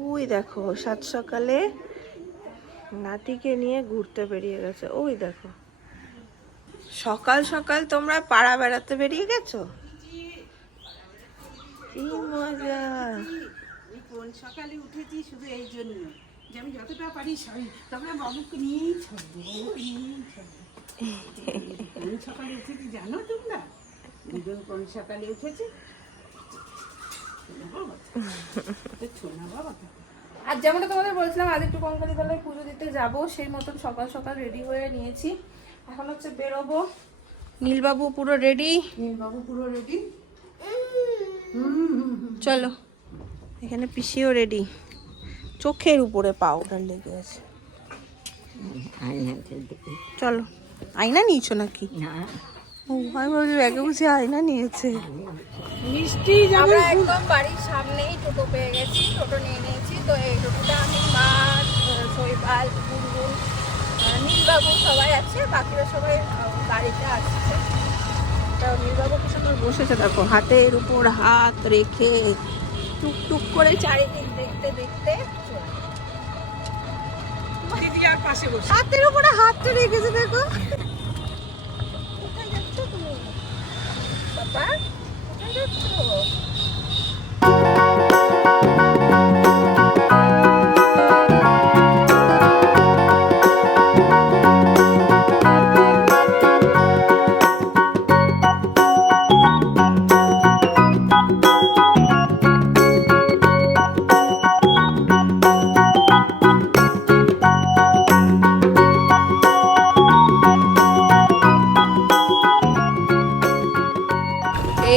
ওই দেখো সাত সকালে নাতিকে নিয়ে ঘুরতে বেরিয়ে গেছে। ওই দেখো সকাল সকাল তোমরা পাড়া বেড়াতে বেরিয়ে গেছো, কি মজা। কোন সকালে উঠেছি শুধু এই জন্য যে আমি যতটা পারি তোমরা বাবুকে নিয়েই ছাড়বো, বাবুকে নিয়েই ছাড়বো। কোন সকালে উঠেছি জানো তোমরা? দুজন কোন সকালে উঠেছে? আর যেমনটা তোমাদের বলছিলাম আজ একটু কঙ্কালী তলায় পুজো দিতে যাব, সেই মতন সকাল সকাল রেডি হয়ে নিয়েছি। এখন হচ্ছে বেরোবো। নীলবাবু পুরো রেডি, বাবু পুরো রেডি। চলো। এখানে পিসিও রেডি, চোখের উপরে পাউডার লেগে আছে। চলো। আয়না নিয়েছো নাকি? ও ভাই বলি ব্যাগে বুঝি আয়না নিয়েছে। মিষ্টি আমরা একদম বাড়ির সামনেই টোটো পেয়ে গেছি, টোটো নিয়ে নিয়েছি। তো এই টোটোটা আমি, মা, শৈবাল, গুনগুন, নীলবাবু সবাই আছে, বাকিরা সবাই গাড়িতে আসছে। তো নীলবাবু কি সুন্দর বসেছে দেখো, হাতের উপর হাত রেখে টুকটুক করে চারিদিক দেখতে দেখতে দিদি আর পাশে বসে হাতের উপরে হাতটা রেখেছে দেখো। কোথায় যাচ্ছ তুমি বাবা? কোথায় যাচ্ছ?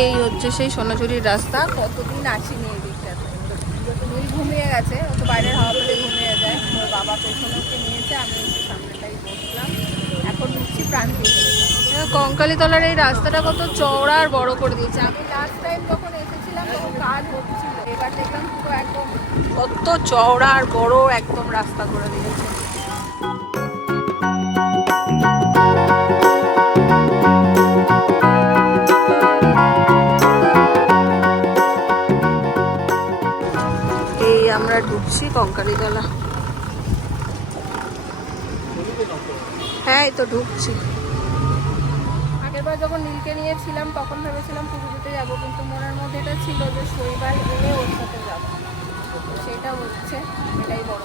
এই হচ্ছে সেই সোনাঝুরির রাস্তা। কতদিন আসিনি এই দিকটাতে, নীল ঘুমিয়ে গেছে, ও তো বাইরের হাওয়া পেলে ঘুমিয়ে যায়। ওর বাবা পেছনেকে নিয়েছে, আমি এসে সামনেটাই বসলাম। এখন নিচ্ছি প্রান্তিক। কঙ্কালী তলার এই রাস্তাটা কত চওড়া আর বড় করে দিয়েছে। আমি লাস্ট টাইম যখন এসেছিলাম তখন কাজ হচ্ছিল, এবার দেখলাম পুরো একদম কত চওড়া আর বড় একদম রাস্তা করে দিয়েছে। আমরা ঢুকছি কঙ্কালীতলা। হ্যাঁ এই তো ঢুকছি। আগেরবার যখন নীলকে নিয়েছিলাম তখন ভেবেছিলাম পুজো দিতে যাবো, কিন্তু মনের মধ্যে এটা ছিল যে শৈবাল এলে ওর সাথে যাবো, সেটা হচ্ছে, এটাই বড়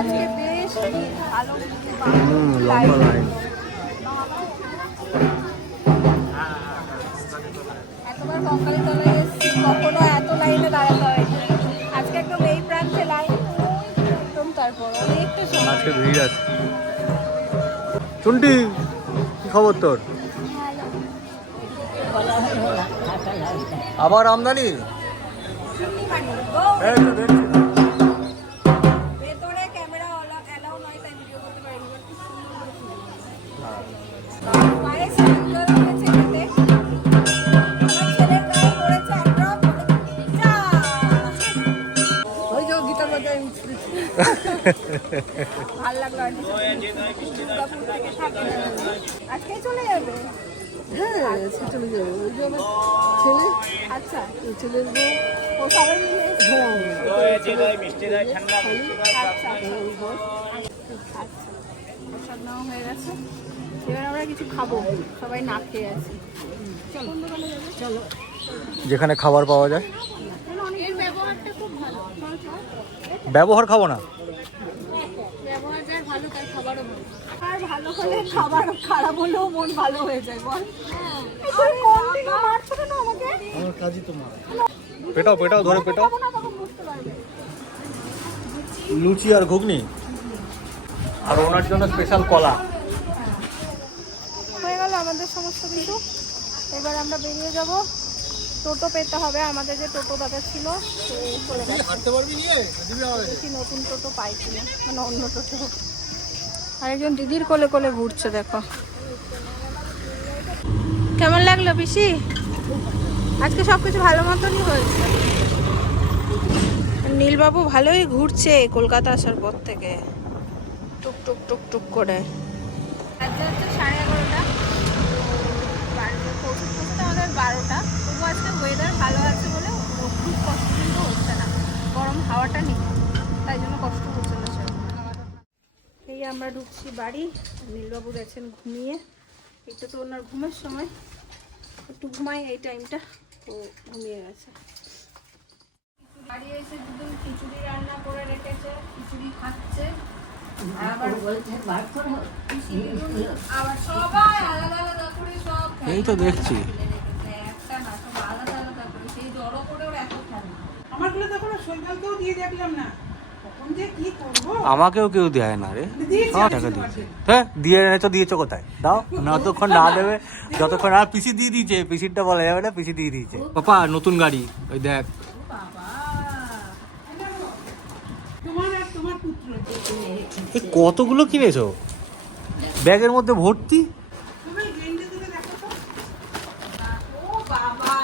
আজকে বেশ ভালো লম্বা লাইন। এতবার কঙ্কালীতলায় এসেছি, কখনো এত লাইনে দাঁড়াতে হয়নি। আজকে একদম এই প্রান্তে লাইন, একদম তারপর অনেকটা সময়। আজকে ভিড় আছে। চুন্টি, কি খবর তোর? আবার আমদানি? এই তো দেখছি। ভেতরে ক্যামেরা অ্যালাউ নয়, তাই ভিডিও করতে পারিনি। পায়ে স্যান্ডেল রয়েছে এটাতে। আমার ছেলের গায়ে পড়েছে একটা যা। ওই যে গীতার মধ্যে ভাল লাগলো আর দুর্গাপুর থেকে থাকে আজকে চলে যাবে। হ্যাঁ চলে যাবে। ওই যে আমার ছেলে, আচ্ছা ছেলের বউ, ও সবাই মিলে এসেছে? আচ্ছা প্রসাদ নেওয়া হয়ে গেছে, এবার আমরা কিছু খাবো, সবাই না খেয়ে আছি। চলো দোকানে যাবে, চলো যেখানে খাবার পাওয়া যায়। এর ব্যবহারটা খুব ভালো। ব্যবহার খাবো না, ব্যবহার যার ভালো তার খাবারও ভালো। আর ভালো হলে খাবার খারাপ হলেও মন ভালো হয়ে যায় বল। তুই কোন দিকে মারছো কেন আমাকে? আমার কাজই তো মা। পেটাও পেটাও, ধরে পেটাও। লুচি আর ঘুগনি, আর ওনার জন্য স্পেশাল কলা। হয়ে গেল। আমাদের সমস্ত কিছু। এবার আমরা বেরিয়ে যাব, টোটো পেতে হবে। আমাদের যে টোটো দাদা ছিল সে চলে গেছে, দেখি নতুন টোটো পাই কিনা, মানে অন্য টোটো। আরেকজন দিদির কোলে কোলে ঘুরছে, দেখো কেমন লাগলো পিসি? আজকে সবকিছু ভালো মতনই হয়েছে। নীলবাবু ভালোই ঘুরছে কলকাতা আসার পর থেকে, টুক টুক টুক টুক করে। আজকে হচ্ছে 11:30, ওষুধ করতে আমাদের 12টা। তবু আজকে ওয়েদার ভালো আছে বলে খুব কষ্ট কিন্তু হচ্ছে না, গরম হাওয়াটা নেই, তাই জন্য কষ্ট হচ্ছে না সেরকম। এই আমরা ঢুকছি বাড়ি, নীলবাবু গেছেন ঘুমিয়ে। এটা তো ওনার ঘুমের সময়, একটু ঘুমাই এই টাইমটা, তো ঘুমিয়ে গেছে। বাড়ি এসে দুদিন খিচুড়ি রান্না করে রেখেছে, খিচুড়ি খাচ্ছে। আবার সবাই আলাদা আলাদা করে সব এই তো দেখছি একটা না, সব আলাদা আলাদা করে সেই জড়ো করে ওর এত খেলনা। আমারগুলো তখন সৈকালকেও দিয়ে দেখলাম না, কখন যে কি করবো। আমাকেও কেউ দেয় না রে, দিয়েছে, 100 টাকা দিয়েছে। হ্যাঁ দিয়ে তো দিয়েছো কোথায়? দাও না, যতক্ষণ না দেবে, যতক্ষণ। আর পিসি দিয়ে দিয়েছে, পিসিরটা বলা যাবে না, পিসি দিয়ে দিয়েছে। পাপা নতুন গাড়ি, ওই দেখ। বাবা তোমার আর তোমার পুত্র এই কতগুলো কিনেছো? ব্যাগের মধ্যে ভর্তি। তুমি গেঞ্জি তুলে দেখো তো। ও বাবা,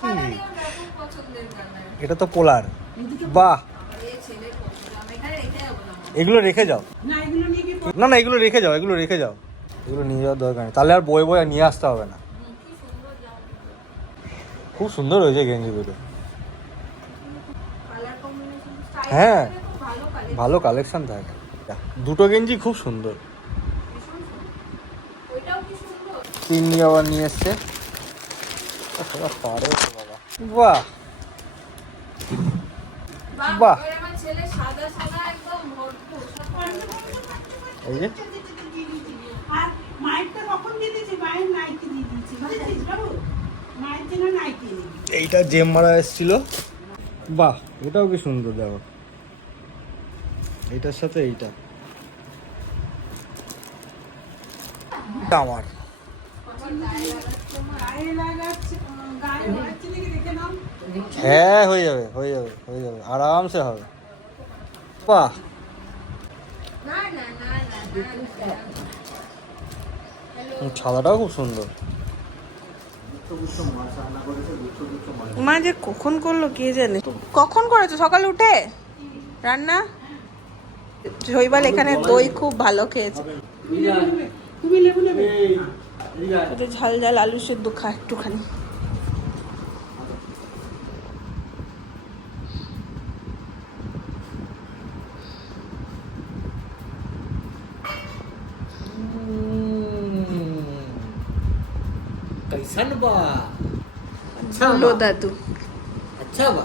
কালারই ওর ব্যাপক পছন্দের কালার। এটা তো পোলার। বাহ, এই ছেলে পছন্দ, আমি এখানে রেখে যাবো না। এগুলো রেখে যাও। না এগুলো নিয়ে কি না না, এগুলো রেখে যাও, এগুলো রেখে যাও, এগুলো নিয়ে যাওয়ার দরকার নেই। তাহলে আর বয়ে বয়ে নিয়ে আসতে হবে না। খুব সুন্দর হয়েছে গেঞ্জি দুটো। কালার কম্বিনেশন স্টাইল হ্যাঁ, খুব ভালো কালার, ভালো কালেকশন থাকে। দুটো গেঞ্জি খুব সুন্দর। ভীষণ সুন্দর। ওইটাও কি সুন্দর। তিন্নি আবার নিয়ে এসছে। পারে তো বাবা। বাহ বাহ। এবার আমার ছেলে সাদা সাদা একদম ভরপুর। এই যে আর মায়েরটা কখন দিয়ে দিয়েছি, মায়ের নাইটি দিয়ে দিয়েছি বুঝেছিস বাবু, মায়ের জন্য নাইটি এনে দিয়েছি। এইটা জেম মারা এসেছিল। বাহ, এটাও কি সুন্দর, দেখো এইটার সাথে এইটা। আমার গায়ে লাগাচ্ছে, গায়ে লাগাচ্ছে নাকি দেখে নাও। হ্যাঁ, হয়ে যাবে হয়ে যাবে হয়ে যাবে, আরামসে হবে। বাহ, না না না না, ছাদাটাও খুব সুন্দর। মা যে কখন করলো কে জানে। কখন করেছো? সকালে উঠে রান্না? শৈবাল এখানে দই খুব ভালো খেয়েছে। তুমি লেবু নেবে? এটা ঝাল ঝাল আলু সেদ্ধ খা একটুখানি। कैसन बा? বলো দাদু। अच्छा बा।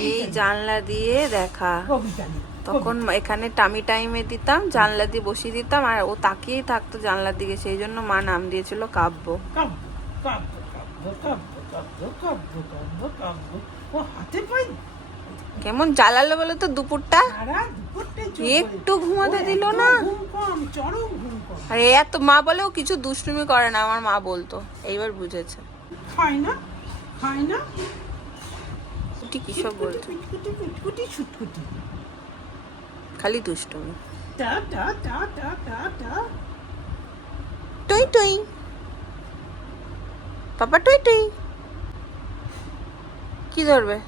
এই জানলা দিয়ে দেখা, কবিতা নেই। তখন এখানে টামি টাইমে দিতাম, জানলা দিয়ে বসিয়ে দিতাম আর ও তাকিয়েই থাকতো জানলার দিকে, সেই জন্য মা নাম দিয়েছিল কাব্য। কাব্য কাব্য কাব্য কাব্য কাব্য কাব্য কাব্য কাব্য। ও হাতে পাই কেমন জ্বালালো বলো তো দুপুরটা, সারা দুপুরটাই চোখ একটু বলে। ঘুমাতে ও দিল একদম না। ঘুম কম, চরম ঘুম কম। আর এত মা বলেও কিছু দুষ্টুমি করে না, আমার মা বলতো, এইবার বুঝেছে। খায় না, খায় না। কুটি কি সব বলতো, কুটকুটি কুটকুটি ছুটকুটি। খালি দুষ্টুমি। টা টা টা টা টা টা। টুই টুই, পাপা টুই টুই। কি ধরবে?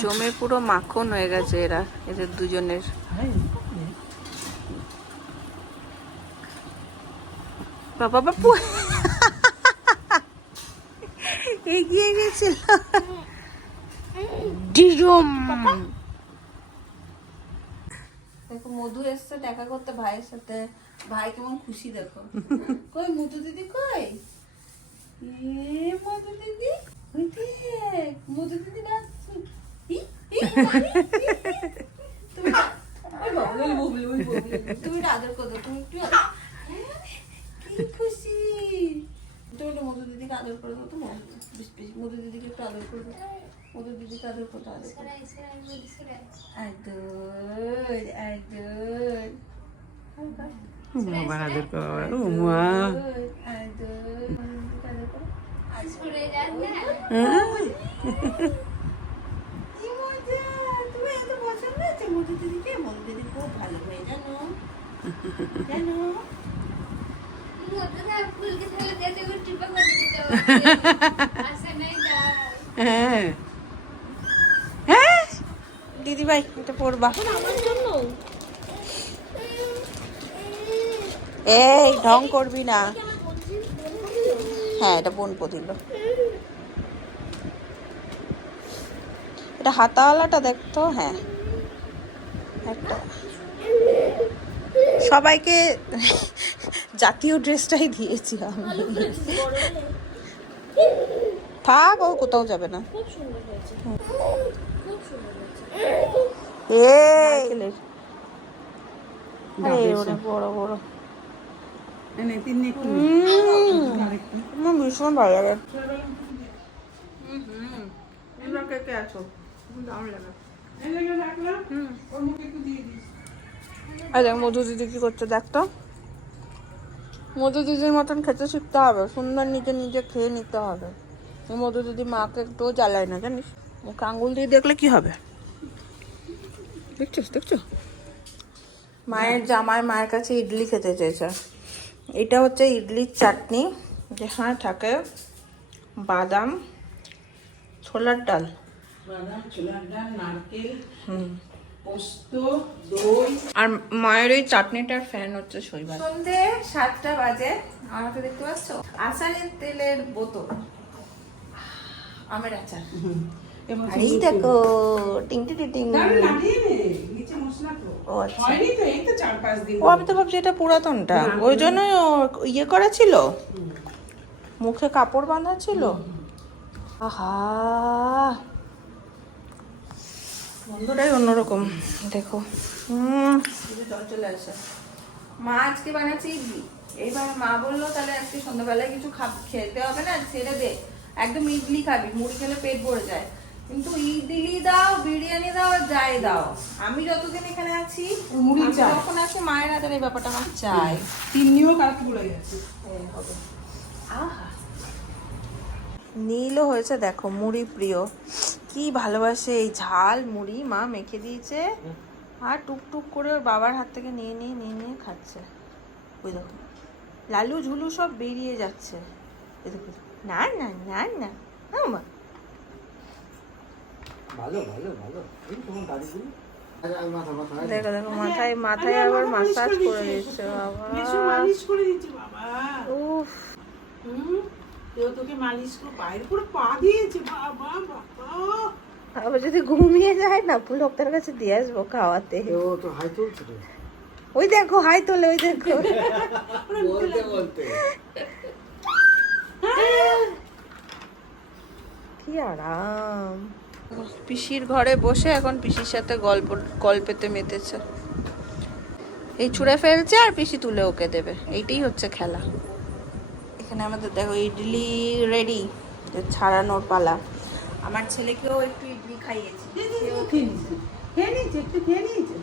জমে পুরো মাখন হয়ে গেছে এরা, এদের দুজনের। বাবা বাপু এগিয়ে গেছিল। ডিরম। দেখো মধু এসছে দেখা করতে ভাইয়ের সাথে, ভাই কেমন খুশি দেখো। কই মধু দিদি কই? এ মধু দিদি, ওই দেখ মধু দিদি ডাকছে। ই, ই, তুমি ওই বাবু, ওই বাবু, ওই বাবু। তুমি এটা আদর করো, তুমি একটু কি খুশি। তুমি একটু মধু দিদিকে আদর করে দাও তো, মধু দিদিকে একটু আদর করে দাও, মধু দিদিকে আদর করতে আদর করো। আদর আদর বাবার আদর করো বাবা। ও মা কি মজা, তুমি এত পছন্দ হয়েছে মধু দিদিকে? মধু দিদি খুব ভালো হয়ে জানো জানো। হ্যাঁ হ্যাঁ দিদি ভাই এটা পড়বা এই ঢং করবি না। হ্যাঁ এটা বোন দিল। এটা হাতাওয়ালাটা দেখতো। হ্যাঁ একটা সবাইকে জাতীয় ড্রেসটাই দিয়েছি আমি। থাক ও কোথাও যাবে না। বড় বড় ভীষণ ভালো লাগে। মধু দিদি কি করছে দেখতো। মধু দিদির মতন খেতে শিখতে হবে, সুন্দর নিজে নিজে খেয়ে নিতে হবে। মধু দিদি মাকে একটু জ্বালায় না জানিস, মুখে আঙুল দিয়ে দেখলে কি হবে। দেখছো দেখছো মায়ের জামাই মায়ের কাছে ইডলি খেতে চেয়েছে। এটা হচ্ছে ইডলির চাটনি, যেখানে থাকে বাদাম, ছোলার ডাল, নারকেল, পোস্ত, দই। আর মায়ের এই চাটনিটার ফ্যান হচ্ছে শৈবাল। সন্ধ্যে 7টা বাজে, আমাকে দেখতে পাচ্ছ আচারের তেলের বোতল, আমের আচার। এই দেখো টিং টিং টিং। ও আচ্ছা, ও আমি তো ভাবছি এটা পুরাতনটা, ওই জন্য ইয়ে করা ছিল, মুখে কাপড় বাঁধা ছিল। আহা বন্ধুটাই অন্যরকম দেখো। জল চলে আসে। মা আজকে বানাচ্ছে ইডলি, এইবার মা বললো তাহলে আজকে সন্ধ্যাবেলায় কিছু খেতে হবে না, ছেড়ে দে, একদম ইডলি খাবি, মুড়ি খেলে পেট ভরে যায়। কিন্তু ইডলি দাও, বিরিয়ানি দাও, যাই দাও, আমি যতদিন এখানে আছি যখন আসি মায়ের হাতের এই ব্যাপারটা আমার চাই। তিন্নিও কাজ ভুলে গেছে। হবে আহা নীলও হয়েছে দেখো, মুড়ি প্রিয়, কি ভালোবাসে এই ঝাল মুড়ি। মা মেখে দিয়েছে আর টুকটুক করে ওর বাবার হাত থেকে নিয়ে নিয়ে নিয়ে নিয়ে খাচ্ছে। ওই দেখো লালু ঝুলু সব বেরিয়ে যাচ্ছে। এই দেখো না না না না মা ভালো ভালো ভালো। দেখো দেখো মাথায় মাথায় আবার মাসাজ করে দিচ্ছে বাবা। মালিশ করে দিচ্ছে বাবা। উফ তোকে মালিশ করে পায়ের পুরো পা দিয়েছে বাবা বাবা। আবার যদি ঘুমিয়ে যায় না পুলকটার কাছে দিয়ে আসবো খাওয়াতে। ও তো হাই তুলছে রে। ওই দেখো হাই তোলে, ওই দেখো বলতে বলতে কি আরাম। পিসির ঘরে বসে এখন পিসির সাথে গল্পেতে মেতেছে। এই ছুঁড়ে ফেলছে আর পিসি তুলে ওকে দেবে, এইটাই হচ্ছে খেলা। এখানে আমাদের দেখো ইডলি রেডি, ছাড়ানোর পালা। আমার ছেলেকেও একটু ইডলি খাইয়েছি, খেয়ে নিয়েছে একটু খেয়ে নিয়েছে।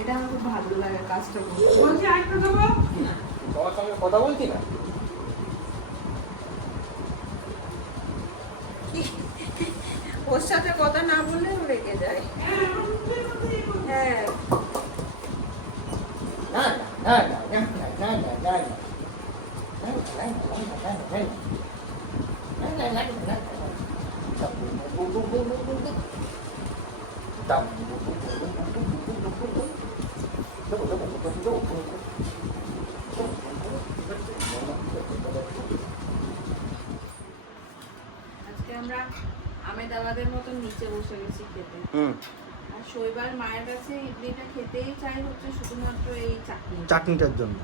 এটা আমার খুব ভালো লাগে কাজটা করতে। তোমার সঙ্গে কথা বলছি না। ওর সাথে কথা না বললে ও রেগে যায়। হ্যাঁ না না না না না না আজকে আমরা আমেদাবাদের মতন নিচে বসে গেছি খেতে। আর শৈবাল মায়ের কাছে ইডলিটা খেতেই চাই হচ্ছে শুধুমাত্র এই চাটনিটার জন্য।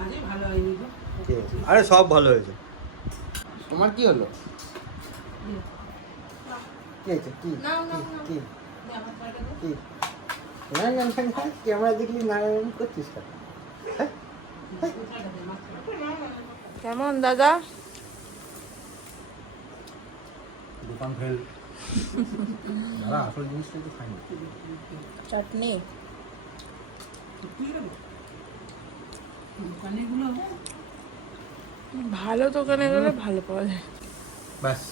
আরে ভালো হয়নি গো। আরে সব ভালো হয়েছে। তোমার কি হলো? কি হয়েছে? কি না না কি কি না না না ক্যামেরা দেখলি না করছিস কেন? কেমন দাদা? দোকান ফেল দাদা আসল জিনিসটা তো খাই না। চাটনি দোকানেগুলো ভালো দোকানে গেলে ভালো পাওয়া যায়। ব্যাস